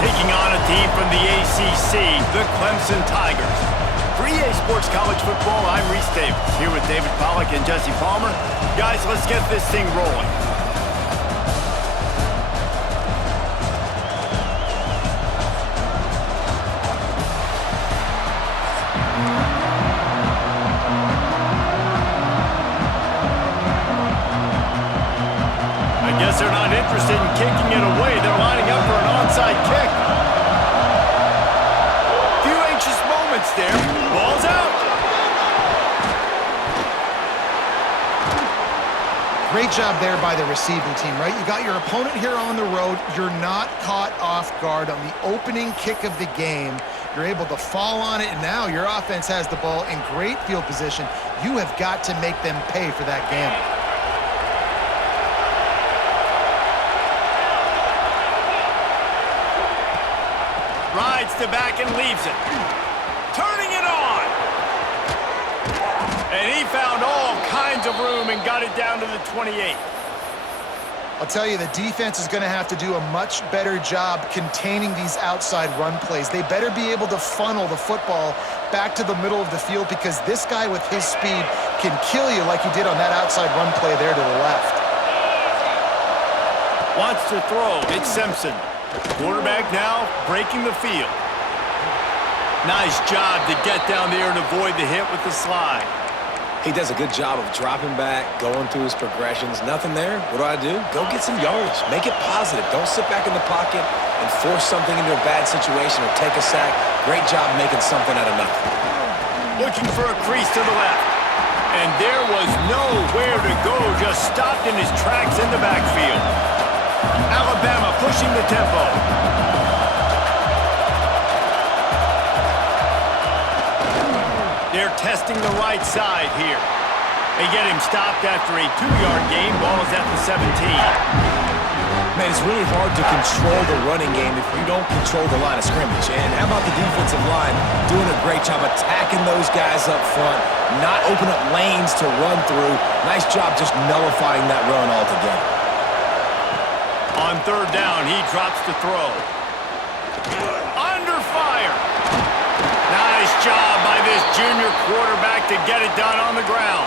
taking on a team from the ACC, the Clemson Tigers. For EA Sports College Football, I'm Reese Davis, here with David Pollack and Jesse Palmer. Guys, let's get this thing rolling. I guess they're not interested in kicking it away. They're lining up for an onside kick. Few anxious moments there. Ball's out. Great job there by the receiving team, right? You got your opponent here on the road. You're not caught off guard on the opening kick of the game. You're able to fall on it, and now your offense has the ball in great field position. You have got to make them pay for that gamble. Rides to back and leaves it. Turning it on. And he found all kinds of room and got it down to the 28. I'll tell you, the defense is going to have to do a much better job containing these outside run plays. They better be able to funnel the football back to the middle of the field, because this guy with his speed can kill you like he did on that outside run play there to the left. Wants to throw. It's Simpson. Quarterback now breaking the field. Nice job to get down there and avoid the hit with the slide. He does a good job of dropping back, going through his progressions. Nothing there. What do? Go get some yardage. Make it positive. Don't sit back in the pocket and force something into a bad situation or take a sack. Great job making something out of nothing. Looking for a crease to the left. And there was nowhere to go. Just stopped in his tracks in the backfield. Alabama pushing the tempo. They're testing the right side here. They get him stopped after a 2-yard gain. Ball is at the 17. Man, it's really hard to control the running game if you don't control the line of scrimmage. And how about the defensive line doing a great job attacking those guys up front, not open up lanes to run through. Nice job just nullifying that run altogether. On third down, he drops to throw. Under fire. Nice job by this junior quarterback to get it done on the ground.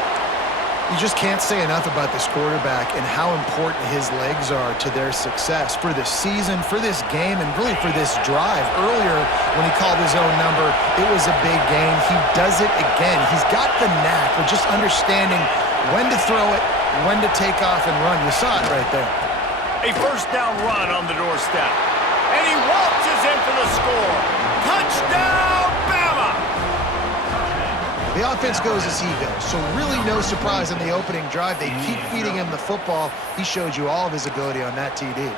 You just can't say enough about this quarterback and how important his legs are to their success for this season, for this game, and really for this drive. Earlier, when he called his own number, it was a big gain. He does it again. He's got the knack of just understanding when to throw it, when to take off and run. You saw it right there. A first down run on the doorstep. And he waltzes in for the score. Touchdown, Bama! The offense goes as he goes, so really no surprise in the opening drive. They keep feeding him the football. He showed you all of his ability on that TD.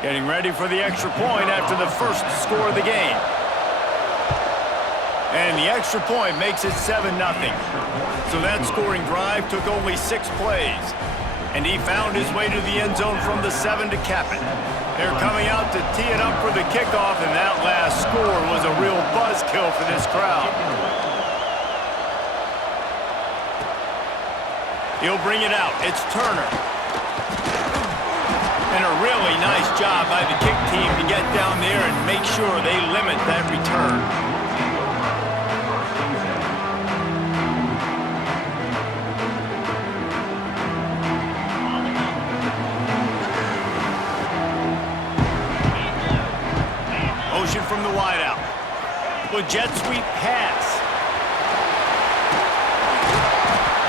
Getting ready for the extra point after the first score of the game. And the extra point makes it 7-0. So that scoring drive took only 6 plays. And he found his way to the end zone from the 7 to cap it. They're coming out to tee it up for the kickoff, and that last score was a real buzzkill for this crowd. He'll bring it out. It's Turner. And a really nice job by the kick team to get down there and make sure they limit that return. Motion from the wideout. With jet sweep pass.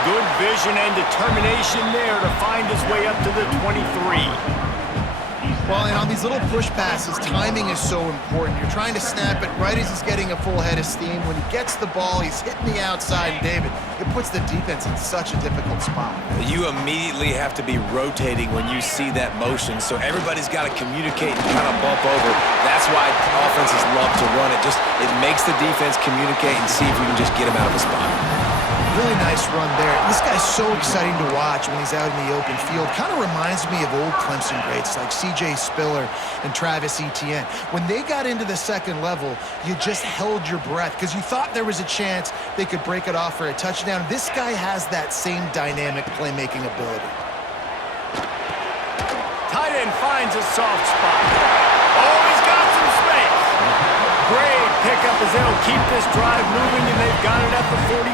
Good vision and determination there to find his way up to the 23. Well, and on these little push passes, timing is so important. You're trying to snap it right as he's getting a full head of steam. When he gets the ball, he's hitting the outside, and David, it puts the defense in such a difficult spot. You immediately have to be rotating when you see that motion, so everybody's got to communicate and kind of bump over. That's why offenses love to run it. It makes the defense communicate and see if you can just get him out of the spot. Really nice run there. This guy's so exciting to watch when he's out in the open field. Kind of reminds me of old Clemson greats like C.J. Spiller and Travis Etienne. When they got into the second level, you just held your breath because you thought there was a chance they could break it off for a touchdown. This guy has that same dynamic playmaking ability. Tight end finds a soft spot. Oh, he's they'll keep this drive moving, and they've got it at the 45.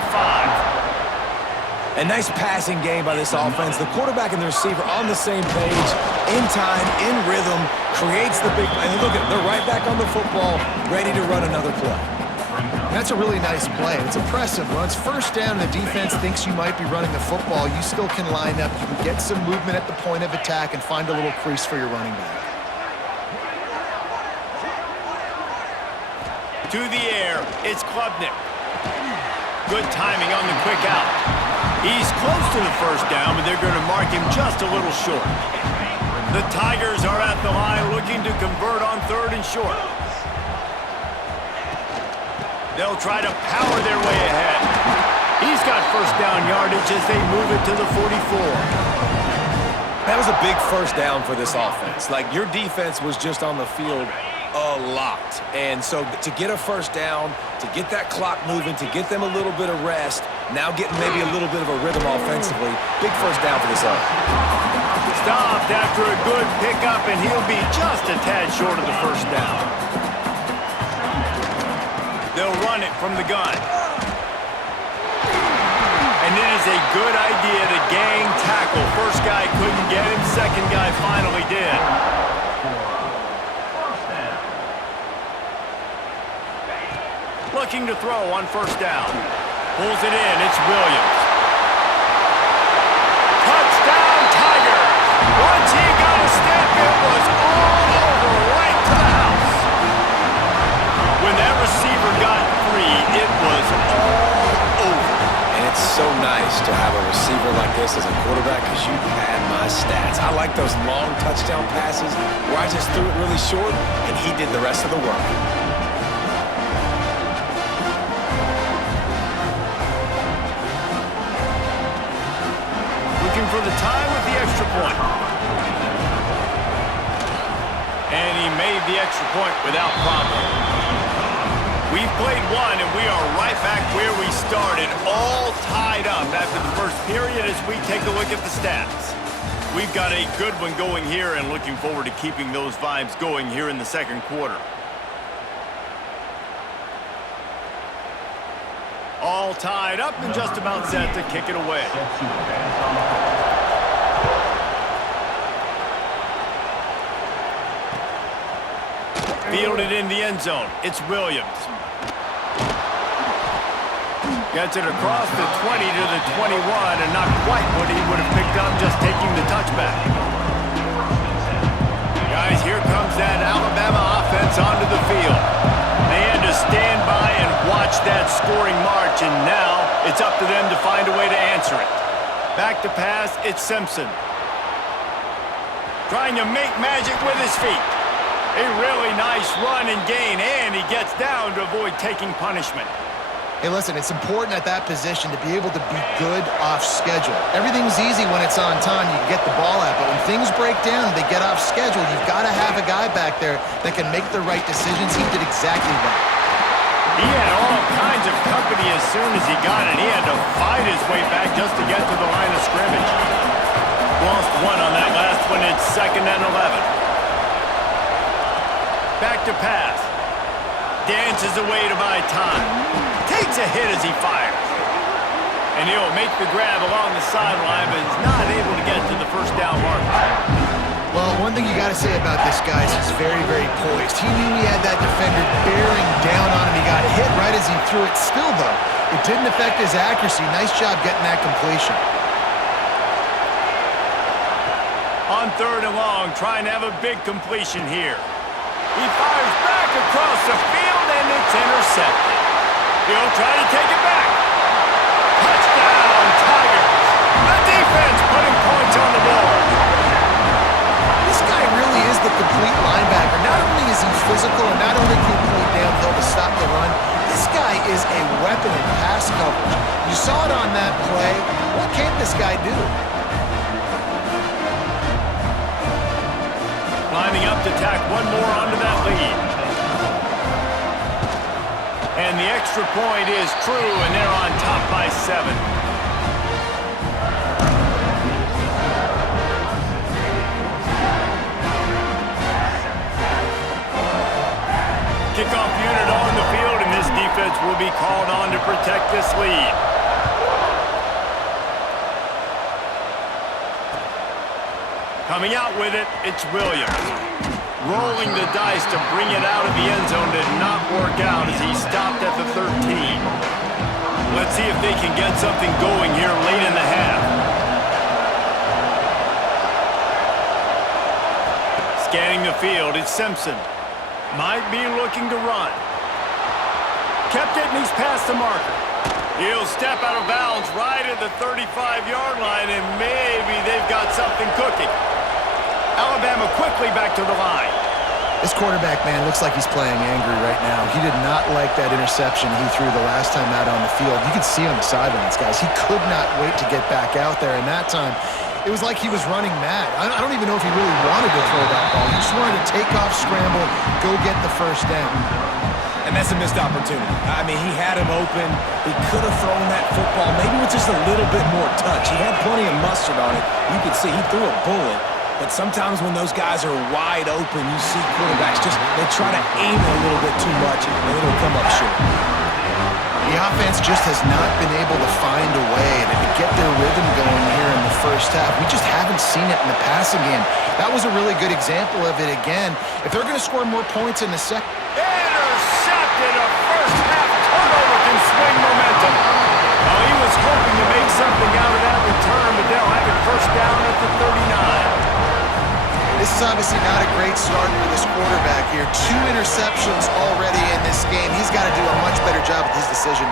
A nice passing game by this offense. The quarterback and the receiver on the same page, in time, in rhythm, creates the big play. And look at it, they're right back on the football, ready to run another play. That's a really nice play. It's impressive. When it's first down and the defense thinks you might be running the football, you still can line up. You can get some movement at the point of attack and find a little crease for your running back. To the air, it's Klubnik. Good timing on the quick out. He's close to the first down, but they're going to mark him just a little short. The Tigers are at the line looking to convert on 3rd and short. They'll try to power their way ahead. He's got first down yardage as they move it to the 44. That was a big first down for this offense. Like, your defense was just on the field a lot. And so to get a first down, to get that clock moving, to get them a little bit of rest, now getting maybe a little bit of a rhythm offensively, big first down for this offense. Stopped after a good pickup, and he'll be just a tad short of the first down. They'll run it from the gun. And it is a good idea to gang tackle. First guy couldn't get him, second guy finally did. Looking to throw on first down. Pulls it in, it's Williams. Touchdown Tigers! Once he got a step, it was all over, right to the house. When that receiver got free, it was all over. And it's so nice to have a receiver like this as a quarterback because you had my stats. I like those long touchdown passes where I just threw it really short and he did the rest of the work. Looking for the tie with the extra point. And he made the extra point without problem. We've played one, and we are right back where we started, all tied up after the first period as we take a look at the stats. We've got a good one going here and looking forward to keeping those vibes going here in the second quarter. All tied up and just about set to kick it away. Fielded in the end zone. It's Williams. Gets it across the 20 to the 21 and not quite what he would have picked up just taking the touchback. Guys, here comes that Alabama offense onto the field. They had to stand by and watch that scoring march, and now it's up to them to find a way to answer it. Back to pass, it's Simpson. Trying to make magic with his feet. A really nice run and gain, and he gets down to avoid taking punishment. Hey, listen, it's important at that position to be able to be good off schedule. Everything's easy when it's on time. You can get the ball out, but when things break down and they get off schedule, you've got to have a guy back there that can make the right decisions. He did exactly that. He had all kinds of company as soon as he got it. He had to fight his way back just to get to the line of scrimmage. Lost one on that last one. It's 2nd and 11. Back to pass. Dances away to buy time. Takes a hit as he fires. And he'll make the grab along the sideline, but is not able to get to the first down marker. Well, one thing you got to say about this guy is he's very, very poised. He knew he had that defender bearing down on him. He got hit right as he threw it. Still, though, it didn't affect his accuracy. Nice job getting that completion. On 3rd and long, trying to have a big completion here. He fires back across the field, and it's intercepted. He'll try to take it back. Touchdown, Tigers. The defense putting points on the board. This guy really is the complete linebacker. Not only is he physical and not only can he play downhill to stop the run, this guy is a weapon in pass coverage. You saw it on that play. What can't this guy do? Lining up to tack one more onto that lead. And the extra point is true, and they're on top by 7. Kickoff unit on the field, and And this defense will be called on to protect this lead. Coming out with it, it's Williams. Rolling the dice to bring it out of the end zone did not work out as he stopped at the 13. Let's see if they can get something going here late in the half. Scanning the field, it's Simpson. Might be looking to run. Kept it and he's past the marker. He'll step out of bounds right at the 35-yard line, and maybe they've got something cooking. Alabama quickly back to the line. This quarterback, man, looks like he's playing angry right now. He did not like that interception he threw the last time out on the field. You could see on the sidelines, guys. He could not wait to get back out there, and that time, it was like he was running mad. I don't even know if he really wanted to throw that ball. He just wanted to take off, scramble, go get the first down. And that's a missed opportunity. I mean, he had him open. He could have thrown that football maybe with just a little bit more touch. He had plenty of mustard on it. You could see he threw a bullet. But sometimes when those guys are wide open, you see quarterbacks they try to aim a little bit too much, and it'll come up short. The offense just has not been able to find a way to get their rhythm going here in the first half. We just haven't seen it in the passing game. That was a really good example of it again. If they're going to score more points in the second... Intercepted! A first-half turnover can swing momentum. Well, he was hoping to make something out of that return, but they'll have it first down at the 39. This is obviously not a great start for this quarterback here. 2 interceptions already in this game. He's got to do a much better job with his decision-making.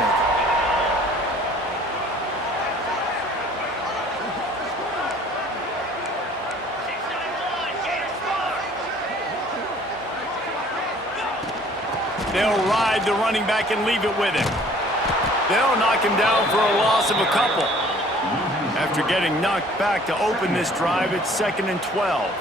They'll ride the running back and leave it with him. They'll knock him down for a loss of a couple. After getting knocked back to open this drive, it's 2nd and 12.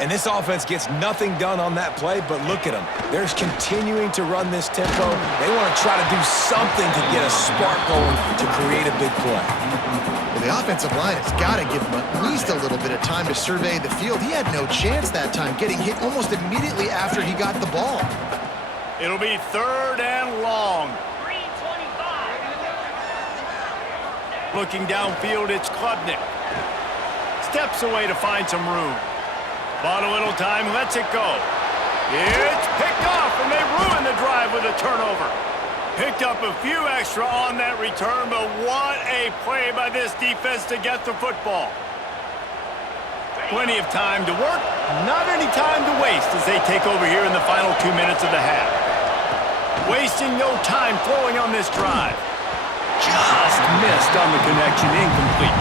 And this offense gets nothing done on that play, but look at them. They're continuing to run this tempo. They want to try to do something to get a spark going to create a big play. Well, the offensive line has got to give him at least a little bit of time to survey the field. He had no chance that time, getting hit almost immediately after he got the ball. It'll be 3rd and long. 3:25. Looking downfield, it's Klubnik. Steps away to find some room. Bought a little time, lets it go. It's picked off, and they ruin the drive with a turnover. Picked up a few extra on that return, but what a play by this defense to get the football. Plenty of time to work, not any time to waste as they take over here in the final 2 minutes of the half. Wasting no time throwing on this drive. Just missed on the connection, incomplete.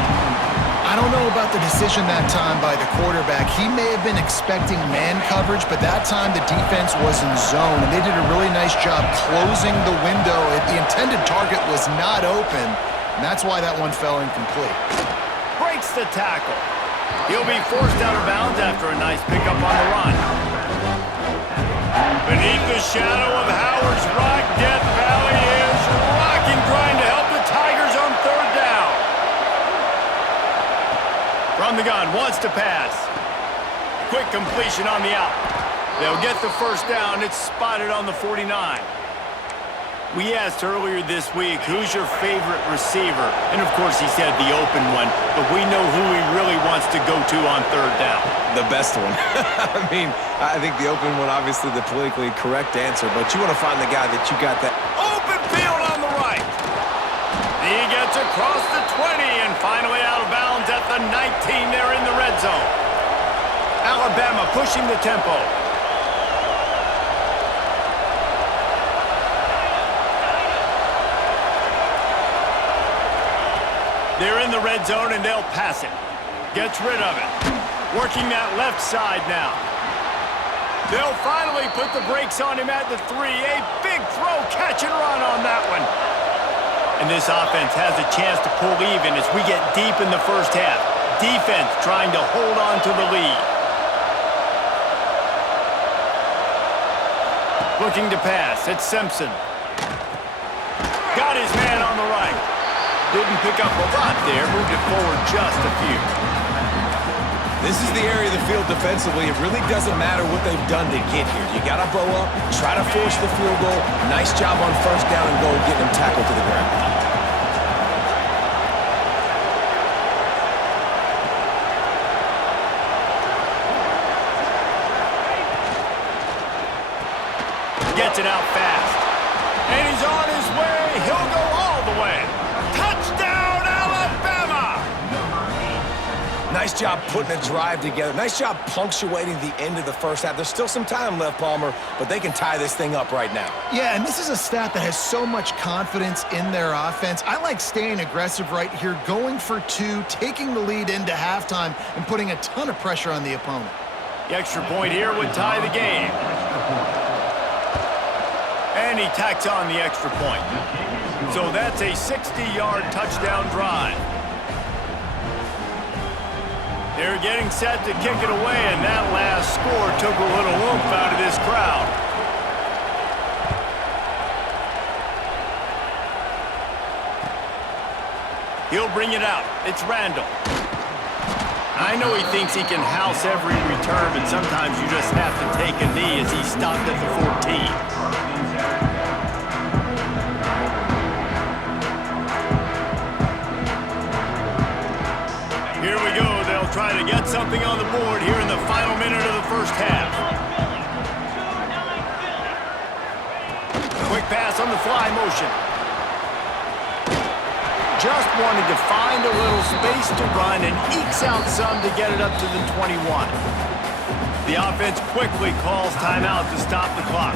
I don't know about the decision that time by the quarterback. He may have been expecting man coverage, but that time the defense was in zone, and they did a really nice job closing the window. The intended target was not open, and that's why that one fell incomplete. Breaks the tackle. He'll be forced out of bounds after a nice pickup on the run. Beneath the shadow of Howard's Rock, Death Valley is rocking, trying to help the Tigers on 3rd down. From the gun, wants to pass. Quick completion on the out. They'll get the first down. It's spotted on the 49. We asked earlier this week, who's your favorite receiver? And, of course, he said the open one. But we know who he really wants to go to on 3rd down. The best one. I mean, I think the open one, obviously the politically correct answer. But you want to find the guy that you got that. Open field on the right. He gets across the 20 and finally out of bounds at the 19. They're in the red zone. Alabama pushing the tempo. They're in the red zone and they'll pass it. Gets rid of it. Working that left side now. They'll finally put the brakes on him at the 3. A big throw, catch and run on that one. And this offense has a chance to pull even as we get deep in the first half. Defense trying to hold on to the lead. Looking to pass, it's Simpson. Got his man on the right. Didn't pick up a lot there, moved it forward just a few. This is the area of the field defensively. It really doesn't matter what they've done to get here. You got to bow up, try to force the field goal. Nice job on first down and goal, getting them tackled to the ground. Gets it out fast. And he's on his way. He'll go all the way. Touchdown, Alabama! Nice job putting a drive together. Nice job punctuating the end of the first half. There's still some time left, Palmer, but they can tie this thing up right now. Yeah, and this is a stat that has so much confidence in their offense. I like staying aggressive right here, going for two, taking the lead into halftime, and putting a ton of pressure on the opponent. The extra point here would tie the game. And he tacks on the extra point. So that's a 60-yard touchdown drive. They're getting set to kick it away, and that last score took a little oomph out of this crowd. He'll bring it out. It's Randall. I know he thinks he can house every return, but sometimes you just have to take a knee as he stopped at the 14. Here we go. They'll try to get something on the board here in the final minute of the first half. Quick pass on the fly motion. Just wanted to find a little space to run and ekes out some to get it up to the 21. The offense quickly calls timeout to stop the clock.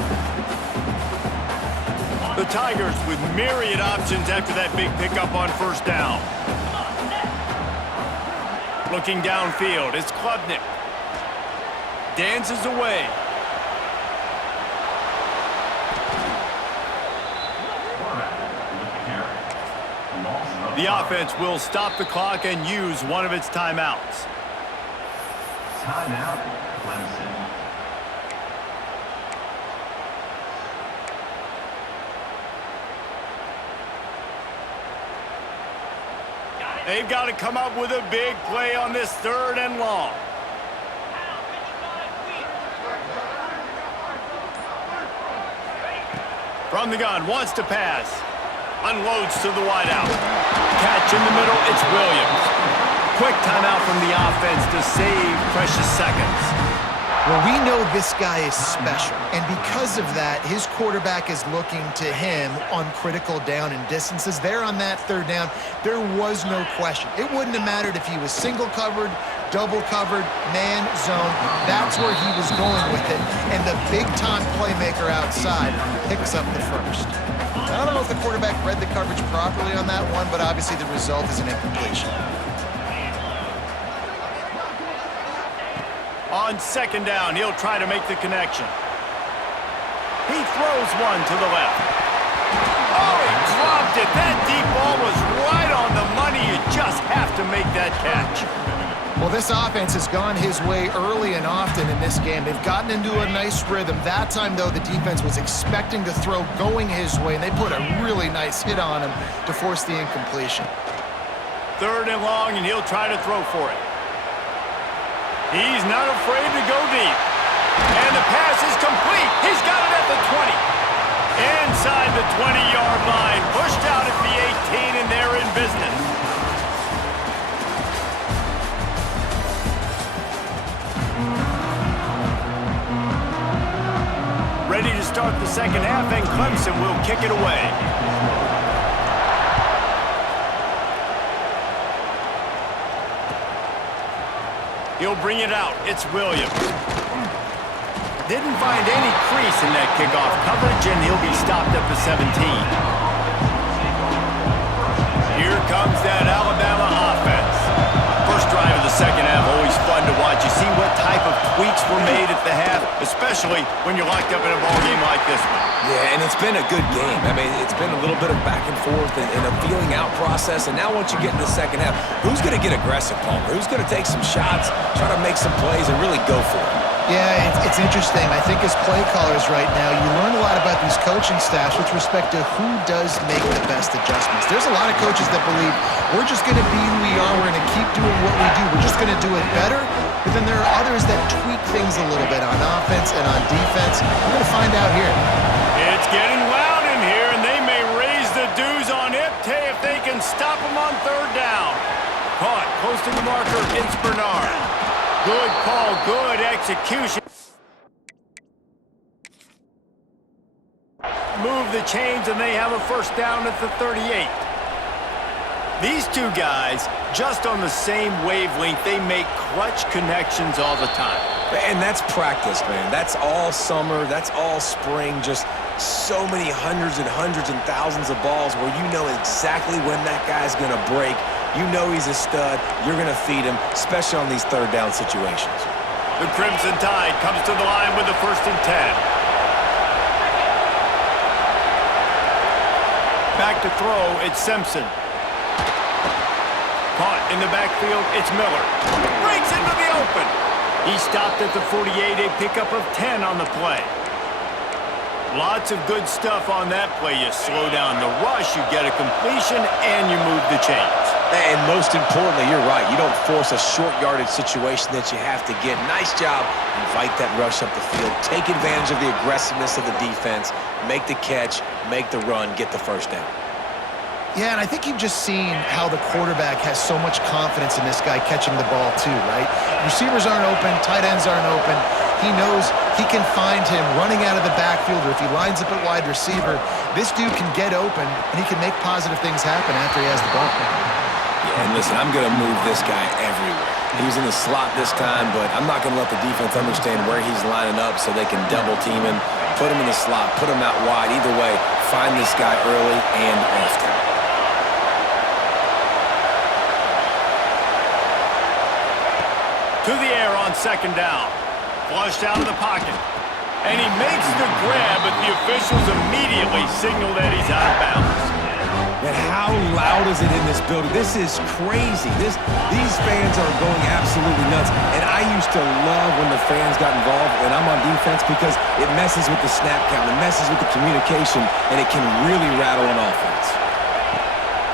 The Tigers with myriad options after that big pickup on first down. Looking downfield, it's Klubnik. Dances away. The offense will stop the clock and use one of its timeouts. Timeout, Clemson. They've got to come up with a big play on this 3rd and long. From the gun, wants to pass. Unloads to the wideout. Catch in the middle, it's Williams. Quick timeout from the offense to save precious seconds. Well, we know this guy is special, and because of that, his quarterback is looking to him on critical down and distances. There on that 3rd down, there was no question. It wouldn't have mattered if he was single covered, double covered, man, zone. That's where he was going with it, and the big-time playmaker outside picks up the first. I don't know if the quarterback read the coverage properly on that one, but obviously the result is an incompletion. On 2nd down, he'll try to make the connection. He throws one to the left. Oh, he dropped it. That deep ball was right on the money. You just have to make that catch. Well, this offense has gone his way early and often in this game. They've gotten into a nice rhythm. That time, though, the defense was expecting to throw going his way, and they put a really nice hit on him to force the incompletion. 3rd and long, and he'll try to throw for it. He's not afraid to go deep. And the pass is complete. He's got it at the 20. Inside the 20-yard line. Pushed out at the 18, and they're in business. Ready to start the 2nd half, and Clemson will kick it away. He'll bring it out. It's Williams. Didn't find any crease in that kickoff coverage, and he'll be stopped at the 17. Here comes that Alabama offense. First drive of the 2nd half, always fun to watch. You see what type of tweaks were made at the half, especially when you're locked up in a ball game like this one. Yeah, and it's been a good game. I mean, it's been a little bit of back and forth and a feeling out process. And now once you get in the 2nd half, who's going to get aggressive, Palmer? Who's going to take some shots, try to make some plays, and really go for it? Yeah, it's interesting. I think as play callers right now, you learn a lot about these coaching staffs with respect to who does make the best adjustments. There's a lot of coaches that believe we're just going to be who we are. We're going to keep doing what we do. We're just going to do it better. but then there are others that tweak things a little bit on offense and on defense. We're going to find out here. It's getting loud in here, and they may raise the dues on Ipte if they can stop him on third down. Caught close to the marker, it's Bernard. Good call, good execution. Move the chains, and they have a first down at the 38. These two guys, just on the same wavelength, they make clutch connections all the time. And that's practice, man. That's all summer. That's all spring. Just so many hundreds and thousands of balls where you know exactly when that guy's going to break. You know he's a stud. You're going to feed him, especially on these third down situations. The Crimson Tide comes to the line with the 1st and 10. Back to throw, it's Simpson. Caught in the backfield, it's Miller. Breaks into the open. He stopped at the 48, a pickup of 10 on the play. Lots of good stuff on that play. You slow down the rush, you get a completion, and you move the chains. And most importantly, you're right. You don't force a short yardage situation that you have to get. Nice job. Invite that rush up the field. Take advantage of the aggressiveness of the defense. Make the catch, make the run, get the first down. Yeah, and I think you've just seen how the quarterback has so much confidence in this guy catching the ball too, right? Receivers aren't open, tight ends aren't open. He knows he can find him running out of the backfield, or if he lines up at wide receiver, this dude can get open, and he can make positive things happen after he has the ball. Yeah, and listen, I'm going to move this guy everywhere. He was in the slot this time, but I'm not going to let the defense understand where he's lining up so they can double team him, put him in the slot, put him out wide. Either way, find this guy early and often. To the air on 2nd down. Flushed out of the pocket. And he makes the grab, but the officials immediately signal that he's out of bounds. And how loud is it in this building? This is crazy. These fans are going absolutely nuts. And I used to love when the fans got involved, and I'm on defense, because it messes with the snap count, it messes with the communication, and it can really rattle an offense.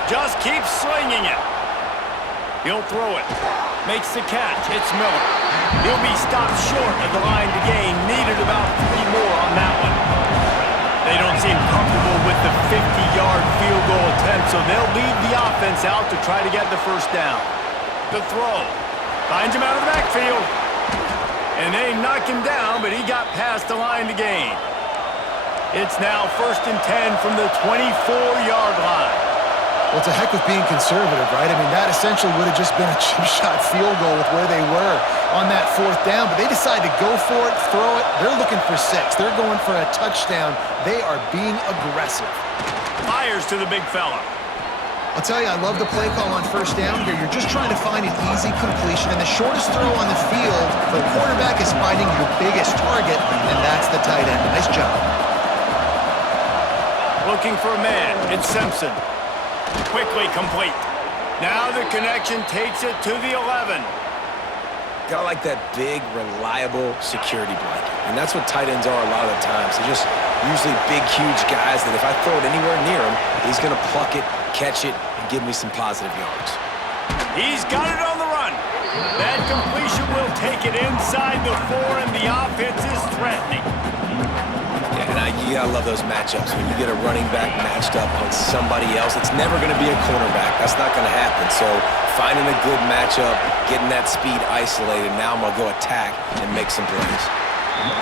Just keep slinging it. He'll throw it. Makes the catch. It's Miller. He'll be stopped short at the line to gain. Needed about 3 more on that one. They don't seem comfortable with the 50-yard field goal attempt, so they'll leave the offense out to try to get the first down. The throw. Finds him out of the backfield. And they knock him down, but he got past the line to gain. It's now 1st and 10 from the 24-yard line. Well, it's a heck of being conservative, right? I mean, that essentially would have just been a chip shot field goal with where they were on that 4th down, but they decide to go for it, throw it. They're looking for 6. They're going for a touchdown. They are being aggressive. Fires to the big fella. I'll tell you, I love the play call on 1st down here. You're just trying to find an easy completion, and the shortest throw on the field for the quarterback is finding your biggest target, and that's the tight end. Nice job. Looking for a man. It's Simpson. Quickly complete. Now the connection takes it to the 11. Got like that big, reliable security blanket. And that's what tight ends are a lot of the times. They're just usually big, huge guys that if I throw it anywhere near him, he's going to pluck it, catch it, and give me some positive yards. He's got it on the run. That completion will take it inside the 4, and the offense is threatening. You gotta love those matchups. When you get a running back matched up on somebody else, it's never gonna be a cornerback. That's not gonna happen. So finding a good matchup, getting that speed isolated, now I'm gonna go attack and make some plays.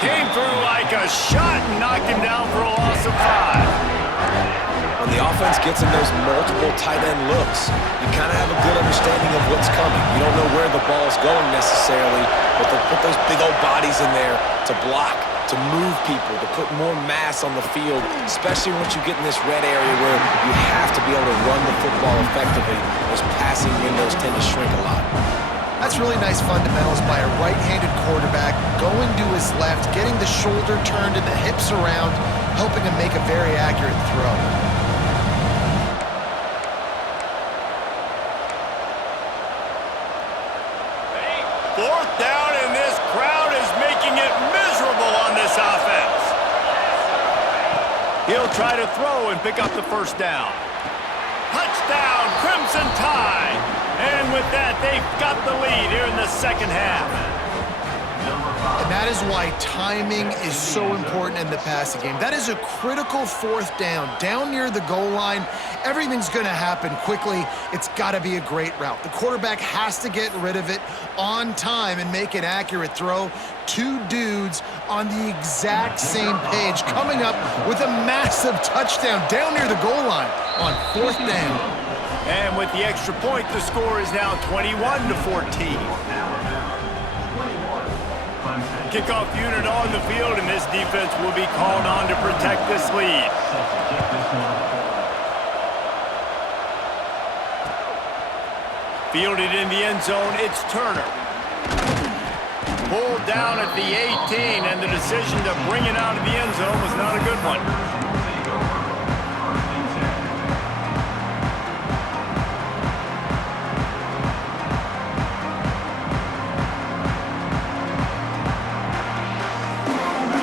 Came through like a shot and knocked him down for a loss of 5. When the offense gets in those multiple tight end looks, you kind of have a good understanding of what's coming. You don't know where the ball's going necessarily, but they'll put those big old bodies in there to block, to move people, to put more mass on the field, especially once you get in this red area where you have to be able to run the football effectively. Those passing windows tend to shrink a lot. That's really nice fundamentals by a right-handed quarterback, going to his left, getting the shoulder turned and the hips around, helping him make a very accurate throw. 4th down, and this crowd is making it miserable on this offense. He'll try to throw and pick up the first down. Touchdown, Crimson Tide! And with that, they've got the lead here in the second half. And that is why timing is so important in the passing game. That is a critical fourth down. Down near the goal line, everything's going to happen quickly. It's got to be a great route. The quarterback has to get rid of it on time and make an accurate throw. Two dudes on the exact same page coming up with a massive touchdown down near the goal line on fourth down. And with the extra point, the score is now 21-14. Kickoff unit on the field, and this defense will be called on to protect this lead. Fielded in the end zone, it's Turner. Pulled down at the 18, and the decision to bring it out of the end zone was not a good one.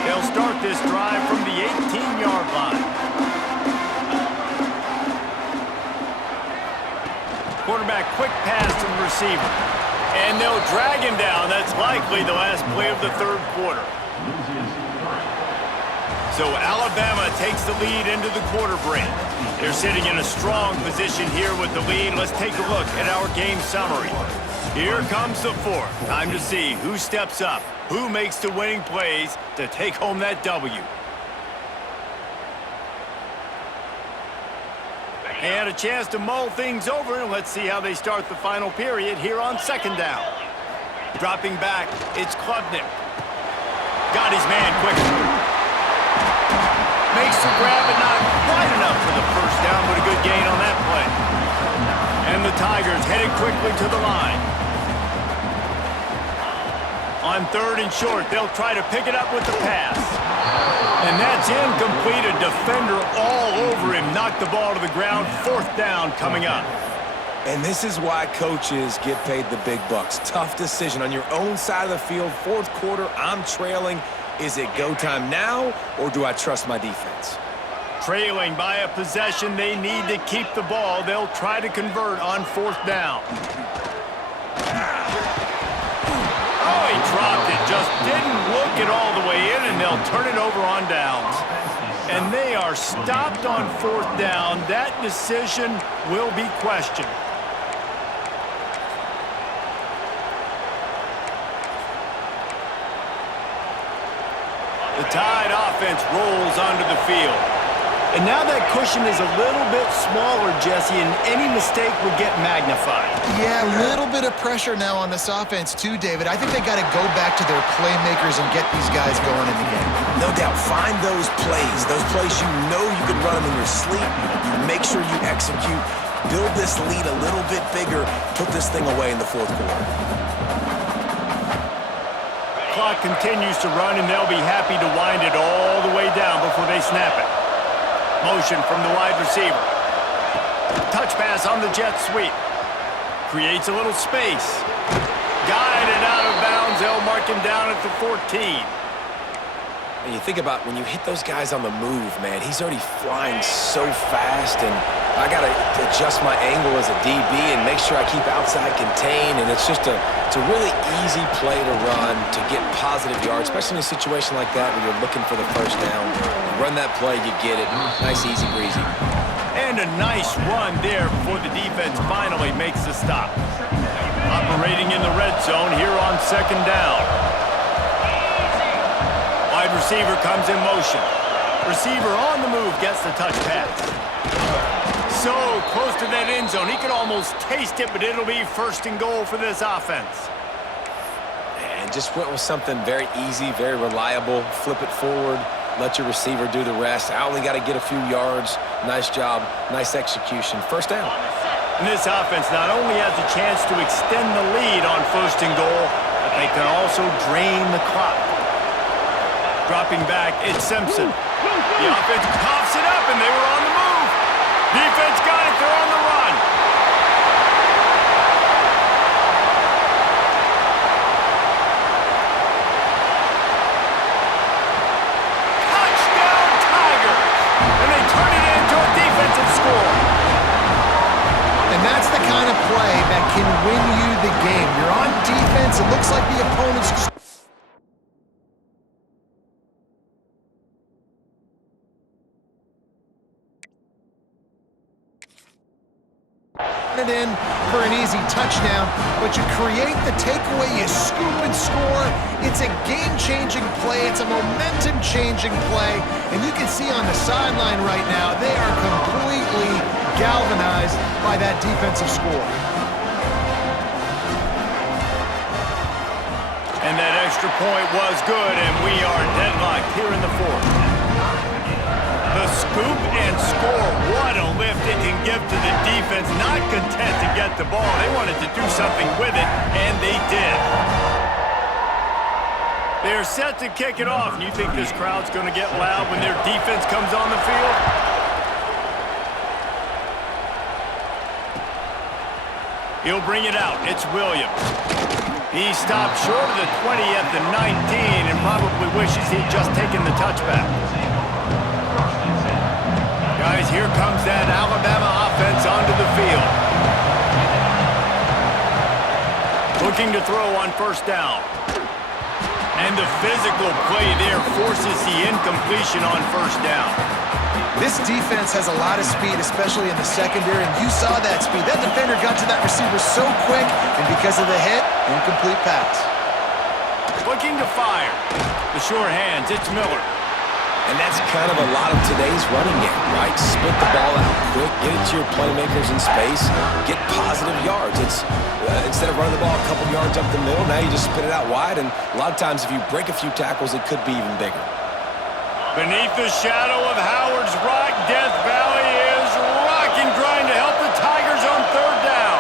They'll start this drive from the 18-yard line. Quarterback quick pass to the receiver. And they'll drag him down. That's likely the last play of the third quarter. So Alabama takes the lead into the quarter break. They're sitting in a strong position here with the lead. Let's take a look at our game summary. Here comes the fourth. Time to see who steps up, who makes the winning plays to take home that W. And a chance to mull things over, and let's see how they start the final period here on second down. Dropping back, it's Klubnik. Got his man quick. Makes the grab, but not quite enough for the first down, but a good gain on that play. And the Tigers headed quickly to the line. On third and short, they'll try to pick it up with the pass. And that's incomplete. A defender all over him. Knocked the ball to the ground. Fourth down coming up. And this is why coaches get paid the big bucks. Tough decision on your own side of the field. Fourth quarter, I'm trailing. Is it go time now, or do I trust my defense? Trailing by a possession, they need to keep the ball. They'll try to convert on fourth down. Oh, he dropped it. Just didn't look it all the way in, and they'll turn it over on downs. And they are stopped on fourth down. That decision will be questioned. The Tide offense rolls onto the field. And now that cushion is a little bit smaller, Jesse, and any mistake would get magnified. Yeah, a little bit of pressure now on this offense too, David. I think they got to go back to their playmakers and get these guys going in the game. No doubt. Find those plays you know you can run them in your sleep. You make sure you execute. Build this lead a little bit bigger. Put this thing away in the fourth quarter. Clock continues to run, and they'll be happy to wind it all the way down before they snap it. Motion from the wide receiver. Touch pass on the jet sweep. Creates a little space. Guided out of bounds. They'll mark him down at the 14. And you think about when you hit those guys on the move, man, he's already flying so fast, and I got to adjust my angle as a DB and make sure I keep outside contained, and it's just a really easy play to run to get positive yards, especially in a situation like that when you're looking for the first down. You run that play, you get it. Nice, easy breezy. And a nice run there before the defense finally makes the stop. Operating in the red zone here on second down. Wide receiver comes in motion. Receiver on the move gets the touch pass. So close to that end zone. He could almost taste it, but it'll be first and goal for this offense. And just went with something very easy, very reliable. Flip it forward. Let your receiver do the rest. I only got to get a few yards. Nice job. Nice execution. First down. And this offense not only has a chance to extend the lead on first and goal, but they can also drain the clock. Dropping back, it's Simpson. The offense coughs it up, and they were on the move. Defense got it. They're on the run. Touchdown, Tigers! And they turn it into a defensive score. And that's the kind of play that can win you the game. You're on defense. It looks like the opponent's putting it in for an easy touchdown. But you create the takeaway, you scoop and score. It's a game-changing play. It's a momentum-changing play. And you can see on the sideline right now, they are completely galvanized by that defensive score. And that extra point was good, and we are deadlocked here in the fourth. The scoop and score, what a lift it can give to the defense. Not content to get the ball. They wanted to do something with it, and they did. They're set to kick it off, and you think this crowd's going to get loud when their defense comes on the field? He'll bring it out. It's Williams. He stopped short of the 20 at the 19 and probably wishes he'd just taken the touchback. Guys, here comes that Alabama offense onto the field. Looking to throw on first down. And the physical play there forces the incompletion on first down. This defense has a lot of speed, especially in the secondary, and you saw that speed. That defender got to that receiver so quick, and because of the hit, incomplete pass. Looking to fire. The sure hands, it's Miller. And that's kind of a lot of today's running game, right? Spit the ball out quick, get it to your playmakers in space, get positive yards. It's instead of running the ball a couple yards up the middle, now you just spit it out wide, and a lot of times if you break a few tackles, it could be even bigger. Beneath the shadow of Howard's Rock, Death Valley is rocking, trying to help the Tigers on third down.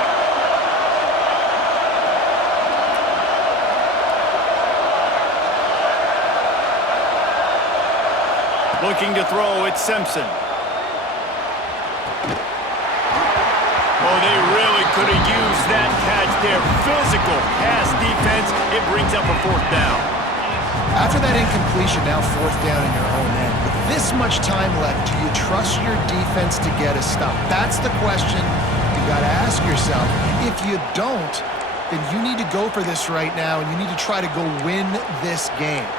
Looking to throw, it's Simpson. Oh, they really could have used that catch there. Physical pass defense. It brings up a fourth down. After that incompletion, now fourth down in your own end. With this much time left, do you trust your defense to get a stop? That's the question you got to ask yourself. If you don't, then you need to go for this right now, and you need to try to go win this game.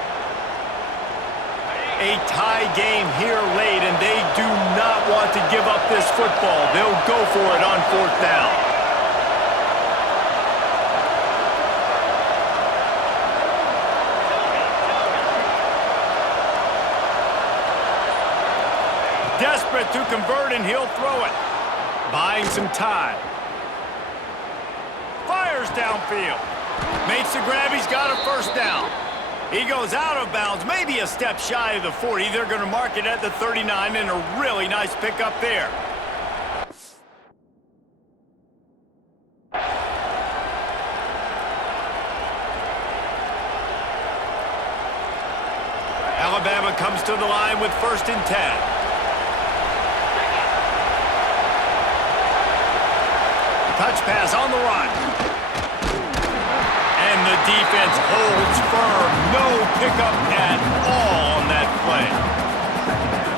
A tie game here late, and they do not want to give up this football. They'll go for it on fourth down. Desperate to convert, and he'll throw it. Buying some time. Fires downfield. Makes the grab. He's got a first down. He goes out of bounds, maybe a step shy of the 40. They're going to mark it at the 39, and a really nice pickup there. Alabama comes to the line with 1st and 10. Touch pass on the run. And the defense holds firm. No pickup at all on that play.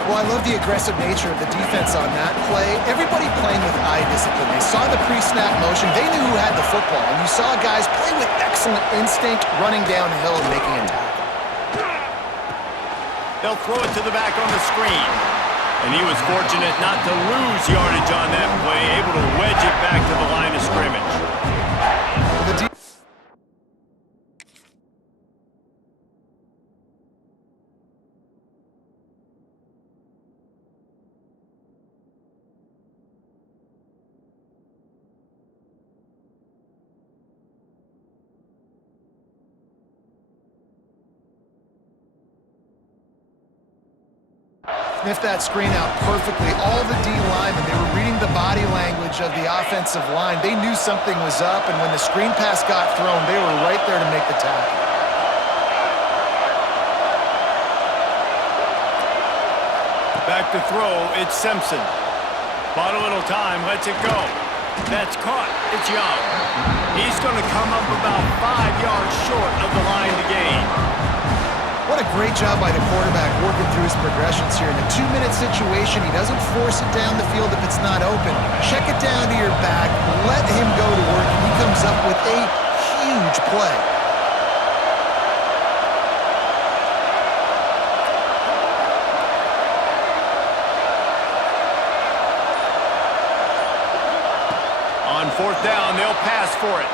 Well, I love the aggressive nature of the defense on that play. Everybody playing with eye discipline. They saw the pre-snap motion. They knew who had the football. And you saw guys play with excellent instinct, running downhill and making a tackle. They'll throw it to the back on the screen. And he was fortunate not to lose yardage on that play, able to wedge it back to the line of scrimmage. Sniffed that screen out perfectly. All the D linemen, they were reading the body language of the offensive line. They knew something was up, and when the screen pass got thrown, they were right there to make the tackle. Back to throw, it's Simpson. Bought a little time, lets it go. That's caught. It's Young. He's going to come up about 5 yards short of the line to gain. What a great job by the quarterback working through his progressions here. In a 2-minute situation, he doesn't force it down the field if it's not open. Check it down to your back, let him go to work, and he comes up with a huge play. fourth down, they'll pass for it.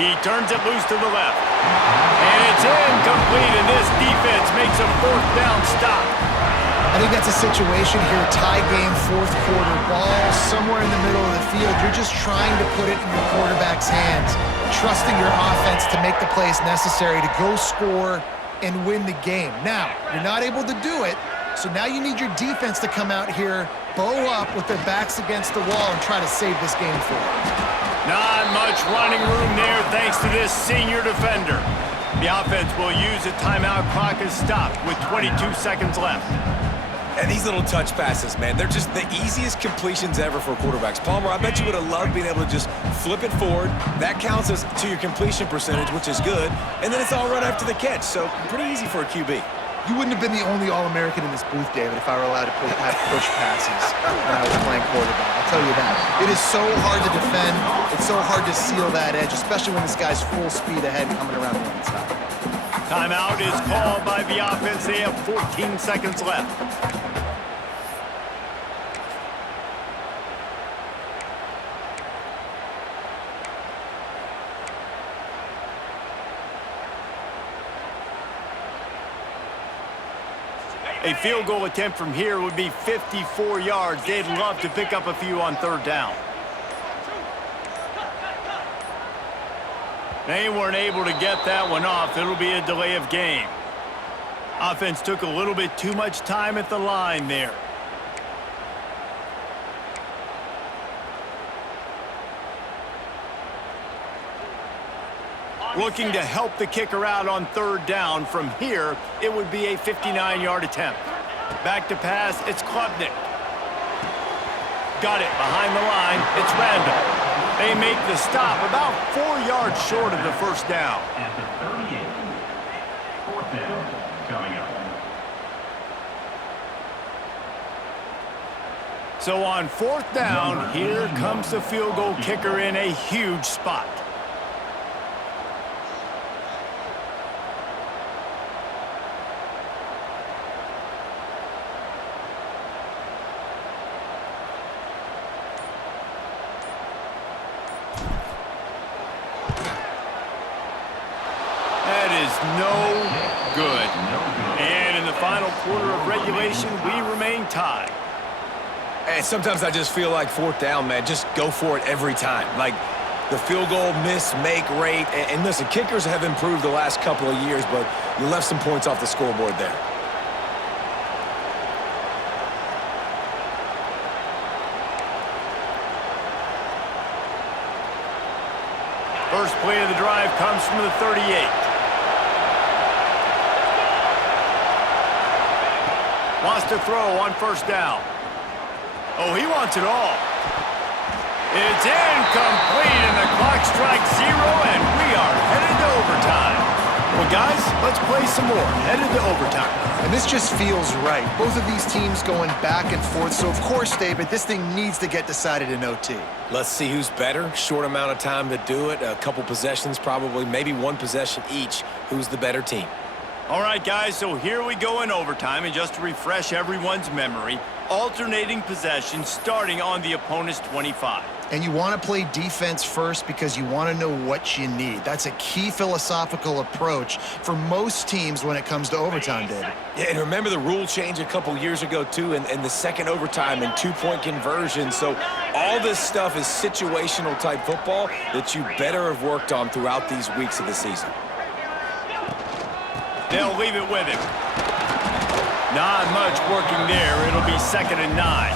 He turns it loose to the left. And it's incomplete, and this defense makes a fourth down stop. I think that's a situation here, tie game, fourth quarter, ball somewhere in the middle of the field. You're just trying to put it in your quarterback's hands, trusting your offense to make the plays necessary to go score and win the game. Now, you're not able to do it, so now you need your defense to come out here, bow up with their backs against the wall and try to save this game for them. Not much running room there thanks to this senior defender. The offense will use a timeout clock as stopped with 22 seconds left. And these little touch passes, man, they're just the easiest completions ever for quarterbacks. Palmer, I bet you would have loved being able to just flip it forward. That counts as to your completion percentage, which is good. And then it's all run after the catch, so pretty easy for a QB. You wouldn't have been the only All-American in this booth, David, if I were allowed to push passes when I was playing quarterback. I'll tell you that. It is so hard to defend. It's so hard to seal that edge, especially when this guy's full speed ahead coming around the inside. Timeout is called by the offense. They have 14 seconds left. A field goal attempt from here would be 54 yards. They'd love to pick up a few on third down. They weren't able to get that one off. It'll be a delay of game. Offense took a little bit too much time at the line there. Looking to help the kicker out on third down. From here, it would be a 59-yard attempt. Back to pass, it's Klubnik. Got it behind the line, it's Randall. They make the stop about 4 yards short of the first down. At the 38, fourth down coming up. So on fourth down, here comes the field goal kicker in a huge spot. No good. And in the final quarter of regulation, we remain tied. And sometimes I just feel like fourth down, man, just go for it every time. Like the field goal miss-make rate. And listen, kickers have improved the last couple of years, but you left some points off the scoreboard there. First play of the drive comes from the 38. Wants to throw on first down. Oh, he wants it all. It's incomplete, and the clock strikes 0, and we are headed to overtime. Well, guys, let's play some more. Headed to overtime. And this just feels right. Both of these teams going back and forth. So, of course, David, this thing needs to get decided in OT. Let's see who's better. Short amount of time to do it. A couple possessions probably, maybe one possession each. Who's the better team? All right, guys, so here we go in overtime, and just to refresh everyone's memory, alternating possessions starting on the opponent's 25. And you want to play defense first because you want to know what you need. That's a key philosophical approach for most teams when it comes to overtime, David. Yeah, and remember the rule change a couple years ago, too, and the second overtime and two-point conversion. So all this stuff is situational-type football that you better have worked on throughout these weeks of the season. They'll leave it with him. Not much working there. It'll be 2nd and 9.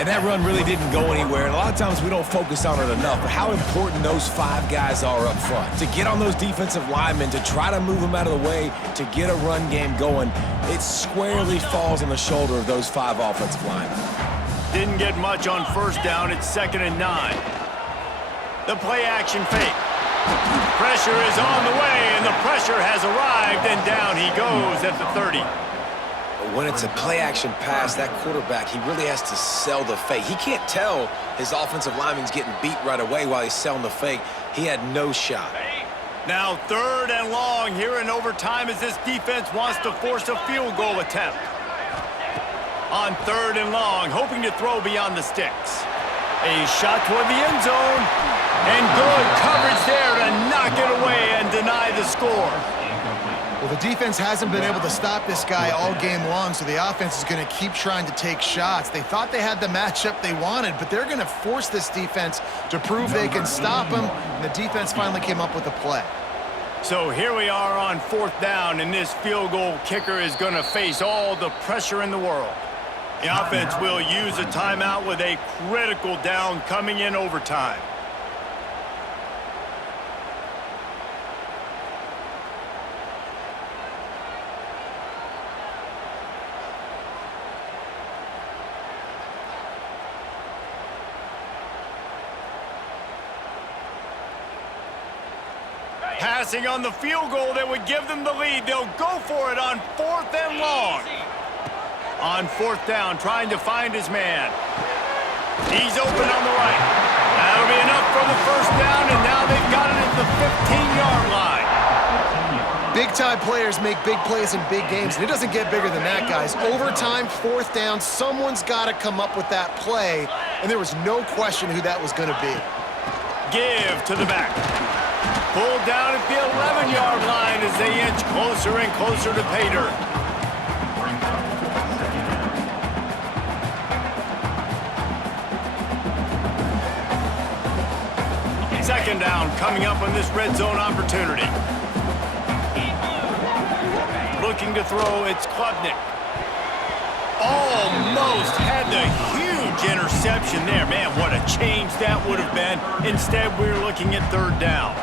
And that run really didn't go anywhere. And a lot of times we don't focus on it enough, but how important those 5 guys are up front. To get on those defensive linemen, to try to move them out of the way, to get a run game going, it squarely falls on the shoulder of those 5 offensive linemen. Didn't get much on first down. It's 2nd and 9. The play action fake. Pressure is on the way, and the pressure has arrived, and down he goes at the 30. When it's a play-action pass, that quarterback, he really has to sell the fake. He can't tell his offensive lineman's getting beat right away while he's selling the fake. He had no shot. Now 3rd and long here in overtime as this defense wants to force a field goal attempt. On 3rd and long, hoping to throw beyond the sticks. A shot toward the end zone. And good coverage there to knock it away and deny the score. Well, the defense hasn't been able to stop this guy all game long, so the offense is going to keep trying to take shots. They thought they had the matchup they wanted, but they're going to force this defense to prove they can stop him, and the defense finally came up with a play. So here we are on 4th down, and this field goal kicker is going to face all the pressure in the world. The offense will use a timeout with a critical down coming in overtime. Passing on the field goal that would give them the lead. They'll go for it on 4th and long. On 4th down, trying to find his man. He's open on the right. That'll be enough for the 1st down, and now they've got it at the 15-yard line. Big-time players make big plays in big games, and it doesn't get bigger than that, guys. Overtime, 4th down, someone's got to come up with that play, and there was no question who that was going to be. Give to the back. Pulled down at the 11-yard line as they inch closer and closer to pay dirt. Second down coming up on this red zone opportunity. Looking to throw, it's Klubnik. Almost had the huge interception there. Man, what a change that would have been. Instead, we're looking at 3rd down.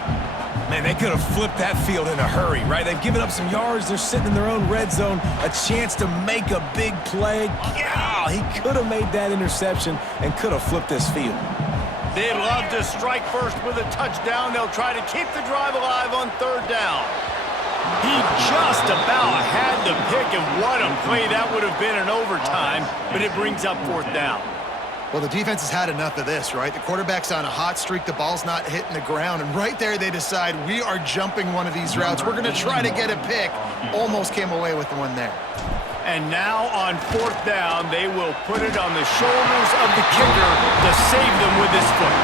Man, they could have flipped that field in a hurry, right? They've given up some yards. They're sitting in their own red zone. A chance to make a big play. Yeah, he could have made that interception and could have flipped this field. They'd love to strike first with a touchdown. They'll try to keep the drive alive on 3rd down. He just about had the pick, and what a play that would have been in overtime, but it brings up 4th down. Well, the defense has had enough of this, right? The quarterback's on a hot streak. The ball's not hitting the ground. And right there, they decide, we are jumping one of these routes. We're going to try to get a pick. Almost came away with one there. And now on 4th down, they will put it on the shoulders of the kicker to save them with his foot.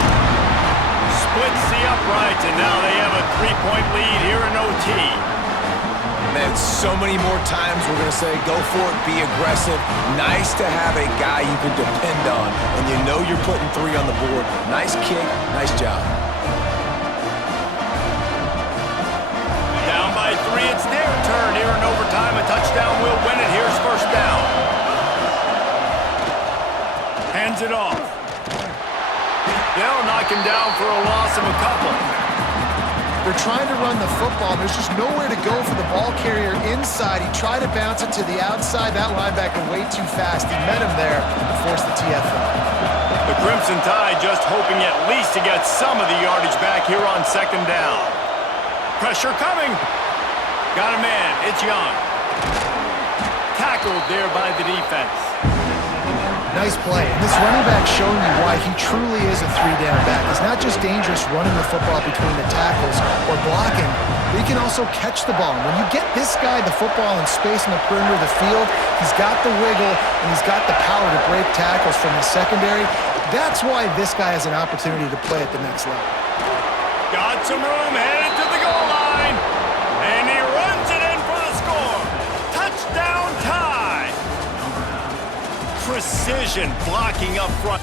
Splits the uprights, and now they have a 3-point lead here in OT. Man, so many more times we're going to say, go for it, be aggressive. Nice to have a guy you can depend on, and you know you're putting 3 on the board. Nice kick, nice job. Down by 3, it's their turn here in overtime. A touchdown will win it. Here's 1st down. Hands it off. They'll knock him down for a loss of a couple. They're trying to run the football. There's just nowhere to go for the ball carrier inside. He tried to bounce it to the outside. That linebacker way too fast. He met him there and forced the TFL. The Crimson Tide just hoping at least to get some of the yardage back here on 2nd down. Pressure coming. Got a man. It's Young. Tackled there by the defense. Nice play. And this running back showing you why he truly is a 3-down back. He's not just dangerous running the football between the tackles or blocking, but he can also catch the ball. And when you get this guy the football in space in the perimeter of the field, he's got the wiggle and he's got the power to break tackles from the secondary. That's why this guy has an opportunity to play at the next level. Got some room, headed to the goal line, and he runs it in for the score. Touchdown Tide. Precision blocking up front.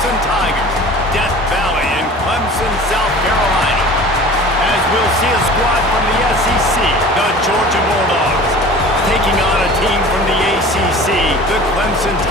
Clemson Tigers, Death Valley in Clemson, South Carolina. As we'll see a squad from the SEC, the Georgia Bulldogs, taking on a team from the ACC, the Clemson Tigers.